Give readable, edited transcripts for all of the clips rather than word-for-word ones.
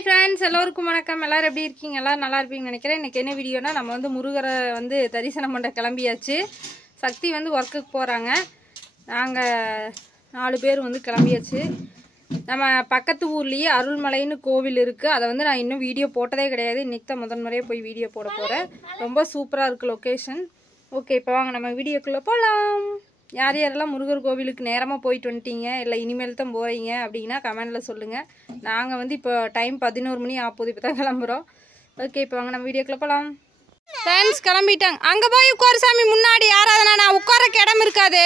Hi friends, எல்லோருக்கும் வணக்கம். எல்லாரும் எப்படி இருக்கீங்க? எல்லாரும் நல்லா இருப்பீங்கன்னு நினைக்கிறேன். இன்றைக்கி என்ன வீடியோனா, நம்ம வந்து முருகரை வந்து தரிசனம் பண்ண கிளம்பியாச்சு. சக்தி வந்து ஒர்க்குக்கு போகிறாங்க. நாங்கள் 4 பேர் வந்து கிளம்பியாச்சு. நம்ம பக்கத்து ஊர்லேயே அருள்மலைன்னு கோவில் இருக்குது. அதை வந்து நான் இன்னும் வீடியோ போட்டதே கிடையாது. இன்றைக்கி தான் முதன்முறையாக போய் வீடியோ போட போகிறேன். ரொம்ப சூப்பராக இருக்குது லொக்கேஷன். ஓகே, இப்போ வாங்க நம்ம வீடியோக்குள்ளே போகலாம். யார் யாரெல்லாம் முருகர் கோவிலுக்கு நேரமாக போயிட்டு வந்துட்டீங்க, இல்லை இனிமேல் தான் போகிறீங்க அப்படின்னா கமெண்டில் சொல்லுங்கள். நாங்கள் வந்து இப்போ டைம் 11 மணி ஆகுது, இப்போ தான் கிளம்புறோம். ஓகே, இப்போ வாங்க நம்ம வீடியோக்குள்ளே போகலாம். ஃப்ரெண்ட்ஸ் கிளம்பிட்டாங்க. அங்கே போய் உட்காரு சாமி, முன்னாடி யாராவதுனா நான் உட்காரக்கு இடம் இருக்காது.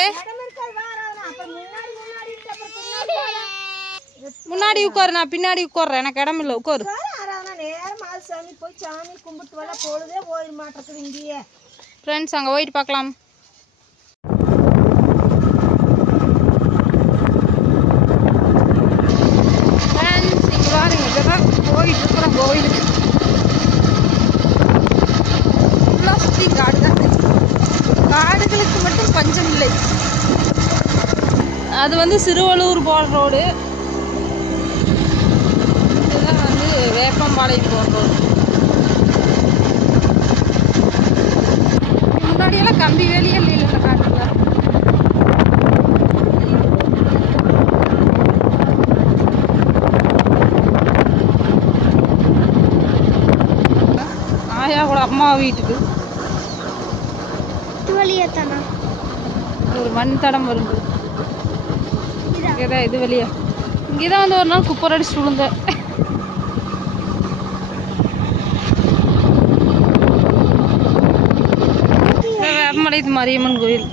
முன்னாடி உட்காரு, நான் பின்னாடி உட்கார்றேன். எனக்கு இடம் இல்லை, உட்காரு. ஃப்ரெண்ட்ஸ் அங்கே போயிட்டு பார்க்கலாம். போயிட்டு இருக்கிறோம் கோவிலுக்கு. ஃபுல்லாக சுற்றி காடு தான். காடுகளுக்கு மட்டும் பஞ்சம் இல்லை. அது வந்து சிறுவலூர் போகிற ரோடு, இதுதான் வந்து வேப்பம்பாளையம் போகிற ரோடு. முன்னாடியெல்லாம் கம்பி வேலியே இல்லை இந்த காட்டுல. அம்மா வீட்டுக்கு ஒரு மண் தடம் வருது. இங்கேதான் இது வெளியே. இங்கேதான் வந்து ஒரு நாள் குப்பர் அடிச்சு விழுந்த. வேப்பமலை மாரியம்மன் கோயில்.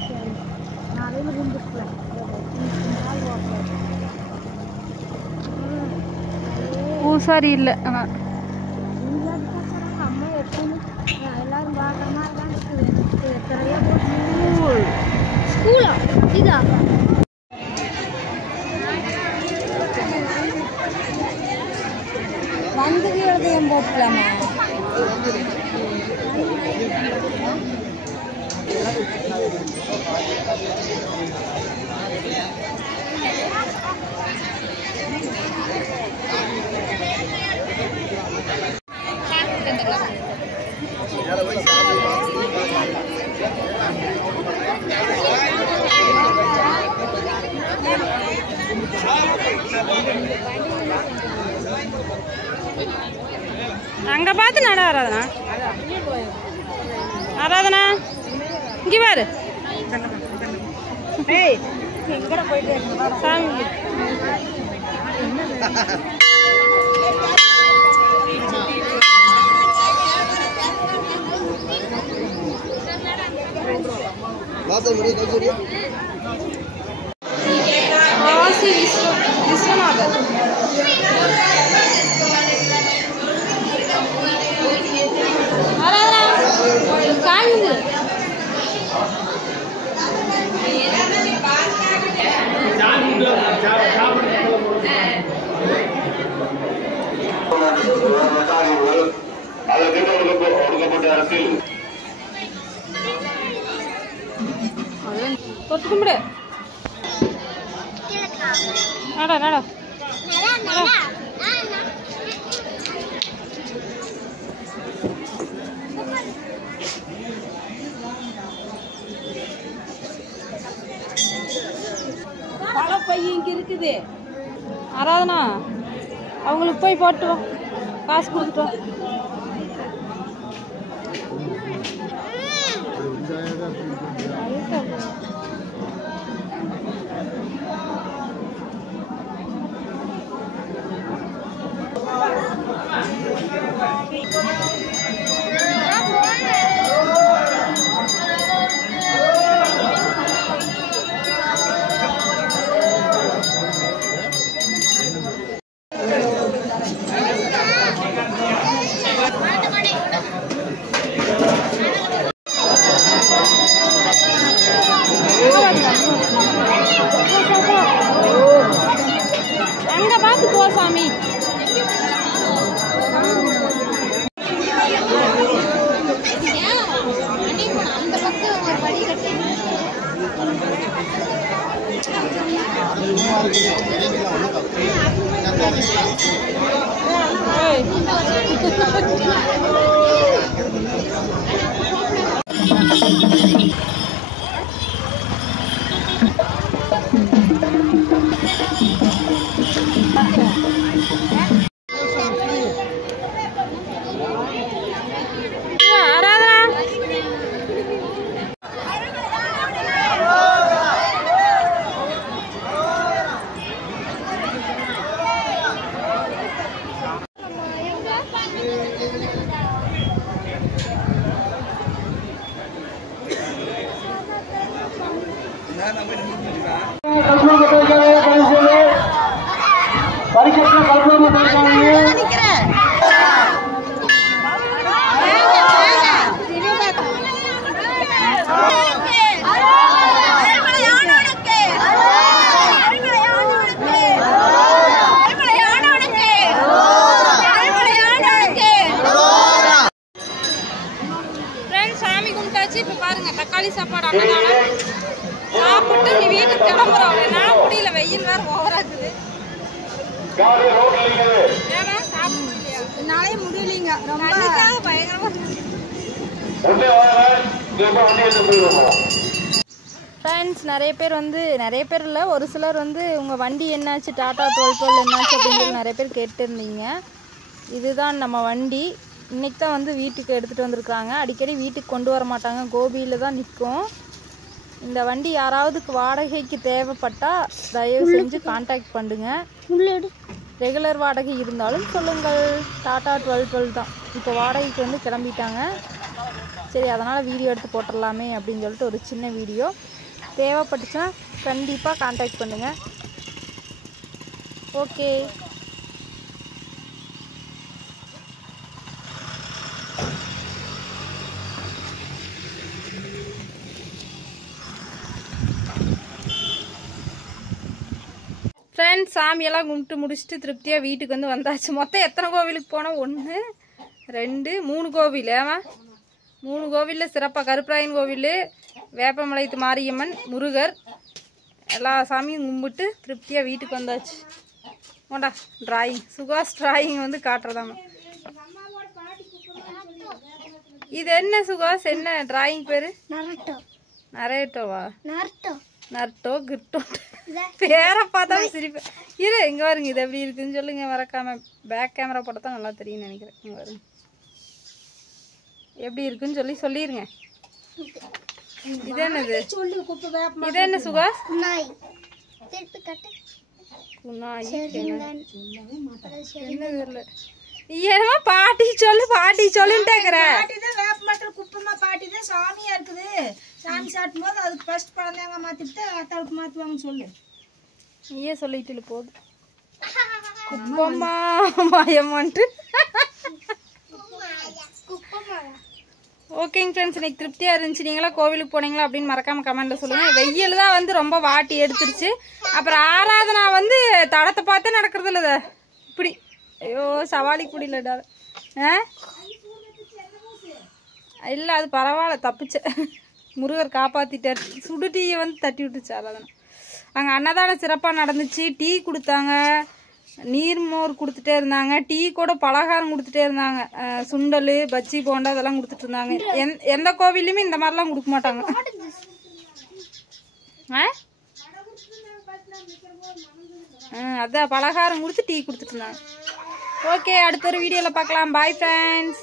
பூசாரி இல்லை. ஆனால் வந்து எழுதையும் போட்டுலாமா? அங்க பார்த்து நட. ஆராதனா, ஆராதனா இங்க பாரு. சாமி விஸ்வநாதர். கும்பிடு. நட நட. இங்க இருக்குது. ஆராதனா அவங்களுக்கு போய் போட்டு வா, காசு கொடுத்துட்டு வா. அங்க பார்த்து போ சாமி. இப்ப பாருங்க தக்காளி சாப்பாடு அன்னதானம் சாப்பிட்டு நீ வீட்டுக்கு கிளம்புறோம். என்னால முடியல, வெயில் வேற ஓவரா இருக்குது. ஏன்னா சாப்பிட முடியலையா? என்னாலே முடியலீங்க, ரொம்ப பயங்கரமா. ஃப்ரெண்ட்ஸ், நிறைய பேர் இல்லை, ஒரு சிலர் வந்து உங்கள் வண்டி என்னாச்சு, டாடா 12 என்னாச்சு அப்படின்னு நிறைய பேர் கேட்டுருந்தீங்க. இதுதான் நம்ம வண்டி. இன்றைக்கி தான் வந்து வீட்டுக்கு எடுத்துகிட்டு வந்திருக்காங்க. அடிக்கடி வீட்டுக்கு கொண்டு வர மாட்டாங்க, கோபியில் தான் நிற்கும். இந்த வண்டி யாராவதுக்கு வாடகைக்கு தேவைப்பட்டால் தயவு செஞ்சு கான்டாக்ட் பண்ணுங்க. ரெகுலர் வாடகை இருந்தாலும் சொல்லுங்கள். டாடா 12 தான். இப்போ வாடகைக்கு வந்து கிளம்பிட்டாங்க. சரி, அதனால் வீடியோ எடுத்து போட்டுடலாமே அப்படின்னு சொல்லிட்டு ஒரு சின்ன வீடியோ. தேவைப்பட்டுச்சுன்னா கண்டிப்பாக கான்டாக்ட் பண்ணுங்கள். ஓகே. ஃப்ரெண்ட்ஸ், சாமியெல்லாம் கும்பிட்டு முடிச்சுட்டு திருப்தியாக வீட்டுக்கு வந்து வந்தாச்சு. மொத்தம் எத்தனை கோவிலுக்கு போனோம்? 1 2 3 கோவில். ஏன் 3 கோவிலில் சிறப்பாக கருப்பராயன் கோவில், வேப்பமலைத்து மாரியம்மன், முருகர் எல்லா சாமியும் கும்பிட்டு திருப்தியாக வீட்டுக்கு வந்தாச்சு. ஓண்டா டிராயிங், சுகாஸ் டிராயிங் வந்து காட்டுறதாமா. இது என்ன சுகாஸ், என்ன டிராயிங் பேரு? நரேட்டோவா? நர்டோ கிர்டோ பேரை பார்த்தா சிரிப்பேன். இரு, இங்கே வருங்க. இது எப்படி இருக்குன்னு சொல்லுங்க மறக்காம. பேக் கேமரா போட்டால் தான் நல்லா தெரியும்னு நினைக்கிறேன். இங்கே வருங்க, எப்படி இருக்குன்னு சொல்லிடுங்க. இது என்னது? இது என்ன சுகாஸ்? என்னமா பாட்டி சொல்லு, பாட்டி சொல்லுன்ட்டேங்கிற. சாமியா இருக்குது, சாமி சாட்டும் போது அதுக்கு ஃபர்ஸ்ட் பழந்தாங்க மாத்திட்டு அத்தாளுக்கு மாத்துவாங்கன்னு சொல்லு. நீயே சொல்லிட்டு போதும். குப்பம்மா மாயம்மான்ட்டு. ஓகேங்க ஃப்ரெண்ட்ஸ், இன்னைக்கு திருப்தியாக இருந்துச்சு. நீங்களாம் கோவிலுக்கு போனீங்களா அப்படின்னு மறக்காம கமெண்ட்ல சொல்லுங்க. வெயில் தான் வந்து ரொம்ப வாட்டி எடுத்துருச்சு. அப்புறம் ஆராதனா வந்து தடத்தை பார்த்து நடக்கிறது இல்லை. இப்படி ஐயோ சவாலிக்கு முடியலடா. இல்லை, அது பரவாயில்ல, தப்பிச்ச. முருகர் காப்பாற்றிட்டார். சுடு டீயை வந்து தட்டி விட்டுச்சு ஆராதனா. அங்கே அன்னதானம் சிறப்பாக நடந்துச்சு. டீ கொடுத்தாங்க, நீர்மோர் கொடுத்துட்டே இருந்தாங்க, டீ கூட பலகாரம் கொடுத்துட்டே இருந்தாங்க. சுண்டல், பச்சி, போண்டா அதெல்லாம் கொடுத்துட்டு இருந்தாங்க. எந்த கோவில்லையுமே இந்த மாதிரிலாம் கொடுக்க மாட்டாங்க. அதான் பலகாரம் கொடுத்து டீ கொடுத்துட்டு இருந்தாங்க. ஓகே, அடுத்த ஒரு வீடியோவில் பார்க்கலாம். Bye friends.